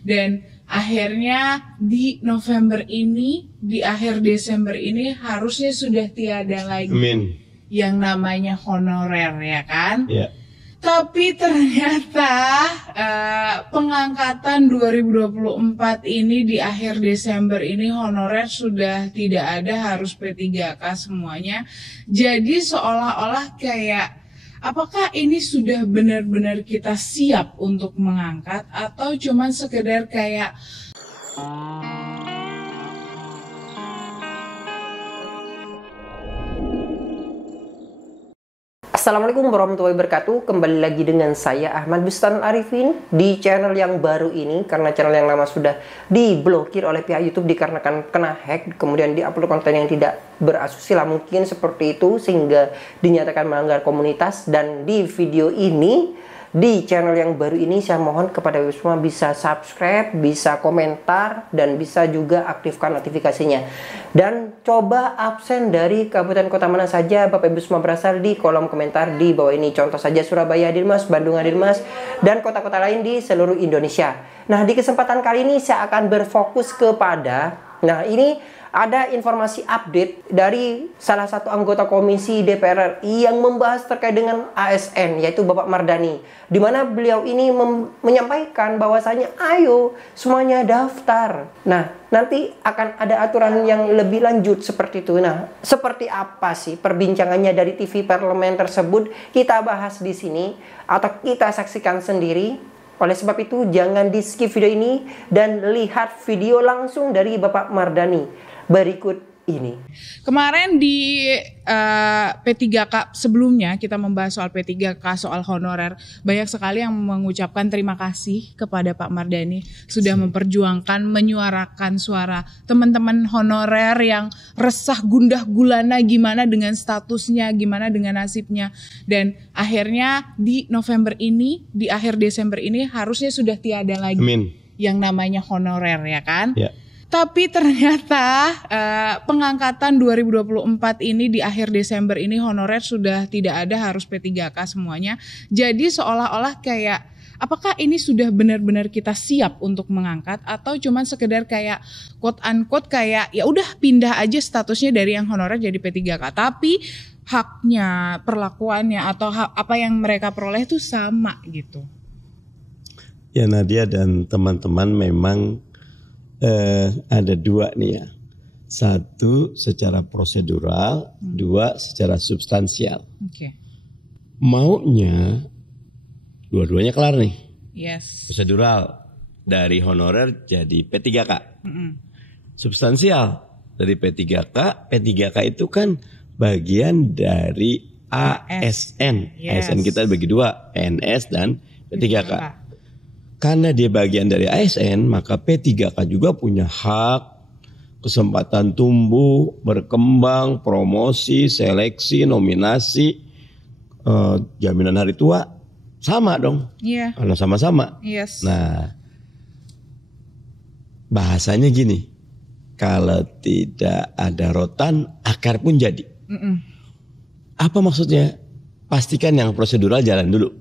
Dan akhirnya di November ini, di akhir Desember ini harusnya sudah tiada lagi yang namanya honorer, ya kan? Yeah. Tapi ternyata pengangkatan 2024 ini di akhir Desember ini honorer sudah tidak ada, harus P3K semuanya. Jadi seolah-olah kayak apakah ini sudah benar-benar kita siap untuk mengangkat atau cuman sekedar kayak Assalamualaikum warahmatullahi wabarakatuh. Kembali lagi dengan saya Ahmad Bustan Arifin di channel yang baru ini, karena channel yang lama sudah diblokir oleh pihak YouTube dikarenakan kena hack, kemudian diupload konten yang tidak berasusila mungkin seperti itu sehingga dinyatakan melanggar komunitas. Dan di video ini, di channel yang baru ini, saya mohon kepada ibu semua bisa subscribe, bisa komentar, dan bisa juga aktifkan notifikasinya. Dan coba absen dari kabupaten kota mana saja Bapak Ibu semua berasal di kolom komentar di bawah ini. Contoh saja Surabaya Hadirmas, Bandung Hadirmas, dan kota-kota lain di seluruh Indonesia. Nah, di kesempatan kali ini saya akan berfokus kepada, nah ini ada informasi update dari salah satu anggota komisi DPR RI yang membahas terkait dengan ASN, yaitu Bapak Mardhani, di mana beliau ini menyampaikan bahwasanya ayo semuanya daftar. Nah, nanti akan ada aturan yang lebih lanjut seperti itu. Nah, seperti apa sih perbincangannya dari TV Parlemen tersebut? Kita bahas di sini atau kita saksikan sendiri. Oleh sebab itu, jangan di skip video ini dan lihat video langsung dari Bapak Mardhani berikut ini. Kemarin di P3K sebelumnya kita membahas soal P3K, soal honorer. Banyak sekali yang mengucapkan terima kasih kepada Pak Mardhani sudah memperjuangkan, menyuarakan suara teman-teman honorer yang resah gundah gulana gimana dengan statusnya, gimana dengan nasibnya. Dan akhirnya di November ini, di akhir Desember ini harusnya sudah tiada lagi yang namanya honorer, ya kan? Yeah. Tapi ternyata pengangkatan 2024 ini di akhir Desember ini honorer sudah tidak ada, harus P3K semuanya. Jadi seolah-olah kayak apakah ini sudah benar-benar kita siap untuk mengangkat atau cuman sekedar kayak quote unquote kayak ya udah pindah aja statusnya dari yang honorer jadi P3K. Tapi haknya, perlakuannya atau apa yang mereka peroleh itu sama gitu. Ya Nadia dan teman-teman, memang ada dua nih ya. Satu secara prosedural, dua secara substansial. Maunya dua-duanya kelar nih. Yes. Prosedural dari honorer jadi P3K. Substansial dari P3K. P3K itu kan bagian dari ASN. Yes. ASN kita bagi dua, PNS dan P3K. Karena dia bagian dari ASN, maka P3K juga punya hak, kesempatan tumbuh, berkembang, promosi, seleksi, nominasi, jaminan hari tua, sama dong. Iya. Karena sama-sama. Yes. Nah, bahasanya gini, kalau tidak ada rotan, akar pun jadi. Apa maksudnya? Pastikan yang prosedural jalan dulu.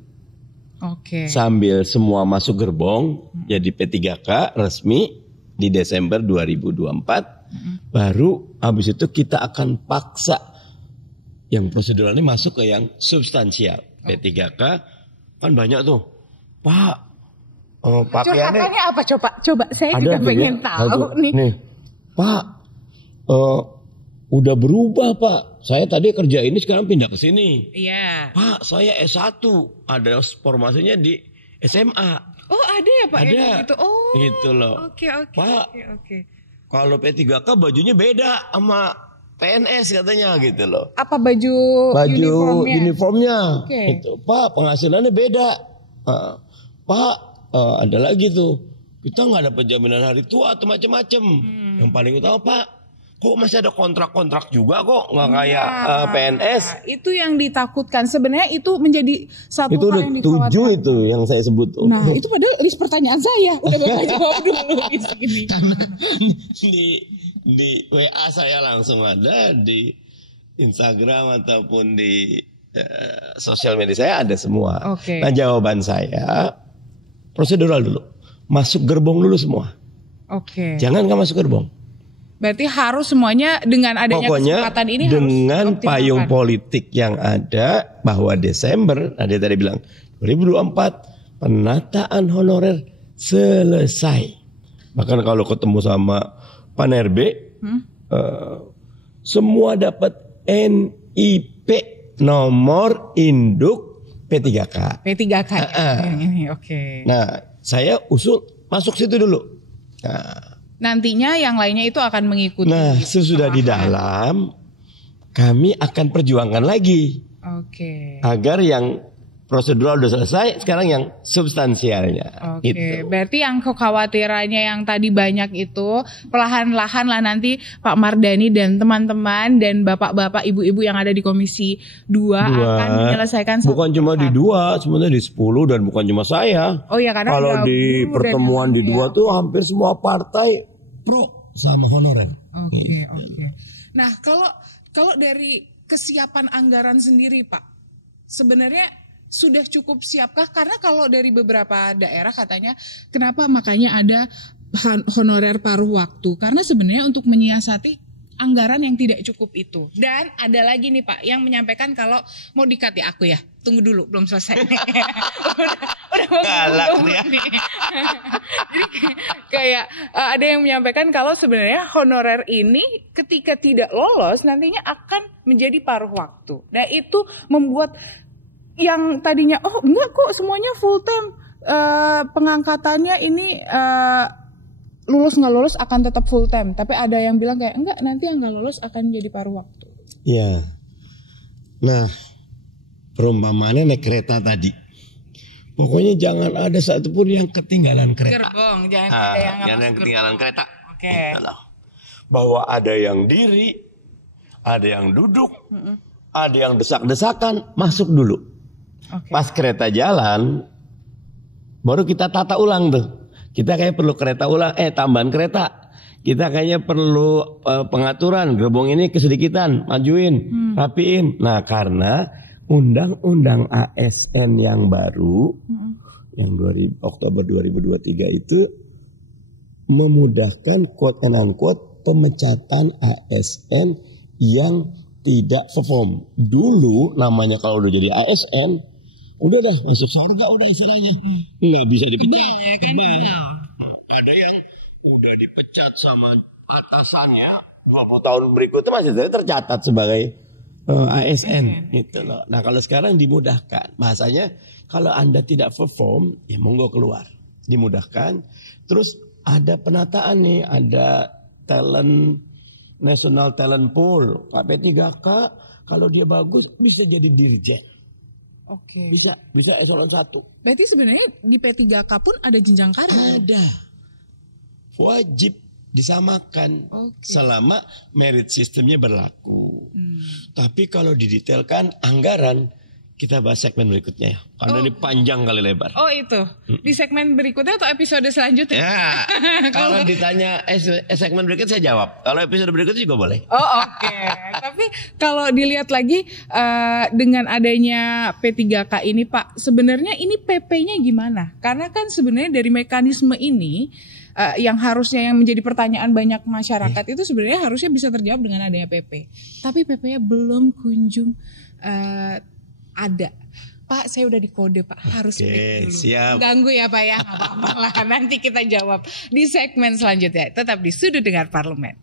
Sambil semua masuk gerbong jadi P3K resmi di Desember 2024, baru habis itu kita akan paksa yang prosedural ini masuk ke yang substansial. P3K kan banyak tuh, Pak, pakaiannya apa coba saya juga pengen tahu nih. Pak, udah berubah Pak. Saya tadi kerja ini sekarang pindah ke sini. Iya. Pak, saya S1. Ada formasinya di SMA. Oh, ada ya Pak? Ada. Gitu. Oh. Gitu loh. Oke. Pak, kalau P3K bajunya beda sama PNS katanya gitu loh. Apa baju uniformnya? Gitu. Pak, penghasilannya beda. Pak, ada lagi tuh. Kita nggak dapat jaminan hari tua atau macam-macam. Yang paling utama Pak, kok masih ada kontrak-kontrak juga kok, nggak kayak PNS. Itu yang ditakutkan. Sebenarnya itu menjadi satu itu hal yang dikhawatirkan. Itu 7 itu yang saya sebut. Nah, itu padahal list pertanyaan saya. Udah Bapak jawab dulu. Di WA saya langsung ada, di Instagram ataupun di sosial media saya ada semua. Nah, jawaban saya prosedural dulu. masuk gerbong dulu semua. Oke. Jangan nggak masuk gerbong. Berarti harus semuanya dengan adanya kesempatan ini dengan payung politik yang ada bahwa Desember, dia tadi bilang 2024 penataan honorer selesai. Bahkan kalau ketemu sama Pak Nerbe, semua dapat NIP nomor induk P3K. P3K ini oke. Nah, saya usul masuk situ dulu. Nantinya yang lainnya itu akan mengikuti. Nah, sesudah di dalam kami akan perjuangkan lagi. Oke. Agar yang prosedural udah selesai, sekarang yang substansialnya. Oke, gitu. Berarti yang kekhawatirannya yang tadi banyak itu perlahan-lahan lah nanti Pak Mardhani dan teman-teman dan bapak-bapak, ibu-ibu yang ada di Komisi 2 akan menyelesaikan. Bukan cuma di 2, sebenarnya di 10 dan bukan cuma saya. Oh iya, karena kalau di pertemuan di 2 tuh hampir semua partai pro sama honorer. Oke. Nah, kalau dari kesiapan anggaran sendiri, Pak, sebenarnya sudah cukup siapkah? Karena kalau dari beberapa daerah katanya, kenapa makanya ada honorer paruh waktu? Karena sebenarnya untuk menyiasati anggaran yang tidak cukup itu. Dan ada lagi nih Pak, yang menyampaikan kalau mau di-cut ya aku ya. Tunggu dulu, belum selesai. udah galak dia. Jadi kayak ada yang menyampaikan kalau sebenarnya honorer ini ketika tidak lolos nantinya akan menjadi paruh waktu. Nah itu membuat yang tadinya enggak kok semuanya full time, pengangkatannya ini lulus nggak lulus akan tetap full time, tapi ada yang bilang kayak enggak, nanti yang nggak lulus akan jadi paruh waktu. Iya. Nah, perumpamaannya naik kereta tadi, pokoknya jangan ada satupun yang ketinggalan kereta. Gerbong, jangan ada yang ketinggalan kereta. Oke. Bahwa ada yang diri, ada yang duduk, ada yang desak-desakan, masuk dulu. Pas kereta jalan, baru kita tata ulang tuh. Kita kayak perlu kereta ulang, tambahan kereta. Kita kayaknya perlu pengaturan, gerbong ini kesedikitan, majuin, rapiin. Nah, karena undang-undang ASN yang baru, yang Oktober 2023 itu memudahkan quote and unquote pemecatan ASN yang tidak perform. Dulu namanya kalau udah jadi ASN, udah dah masuk surga udah istilahnya, nggak bisa dipecat. Ada yang udah dipecat sama atasannya 20 tahun berikutnya masih tercatat sebagai ASN gitu loh. Nah kalau sekarang dimudahkan, bahasanya kalau Anda tidak perform ya monggo keluar, dimudahkan. Terus ada penataan nih, ada talent, National Talent Pool, KP3K, kalau dia bagus bisa jadi dirjen. Oke. Bisa eselon 1. Berarti sebenarnya di P3K pun ada jenjang karir. Ada. Wajib disamakan selama merit sistemnya berlaku. Tapi kalau didetailkan anggaran, kita bahas segmen berikutnya ya. Karena ini panjang kali lebar. Oh itu. Di segmen berikutnya atau episode selanjutnya? Ya. Kalau ditanya segmen berikutnya saya jawab. Kalau episode berikutnya juga boleh. Oke. Tapi kalau dilihat lagi dengan adanya P3K ini Pak, sebenarnya ini PP-nya gimana? Karena kan sebenarnya dari mekanisme ini yang harusnya yang menjadi pertanyaan banyak masyarakat itu sebenarnya harusnya bisa terjawab dengan adanya PP. Tapi PP-nya belum kunjung ada. Pak, saya udah dikode Pak, harus break dulu. Siap. Ganggu ya Pak ya, nggak apa-apa lah. Nanti kita jawab di segmen selanjutnya. Tetap di Sudut Dengar Parlemen.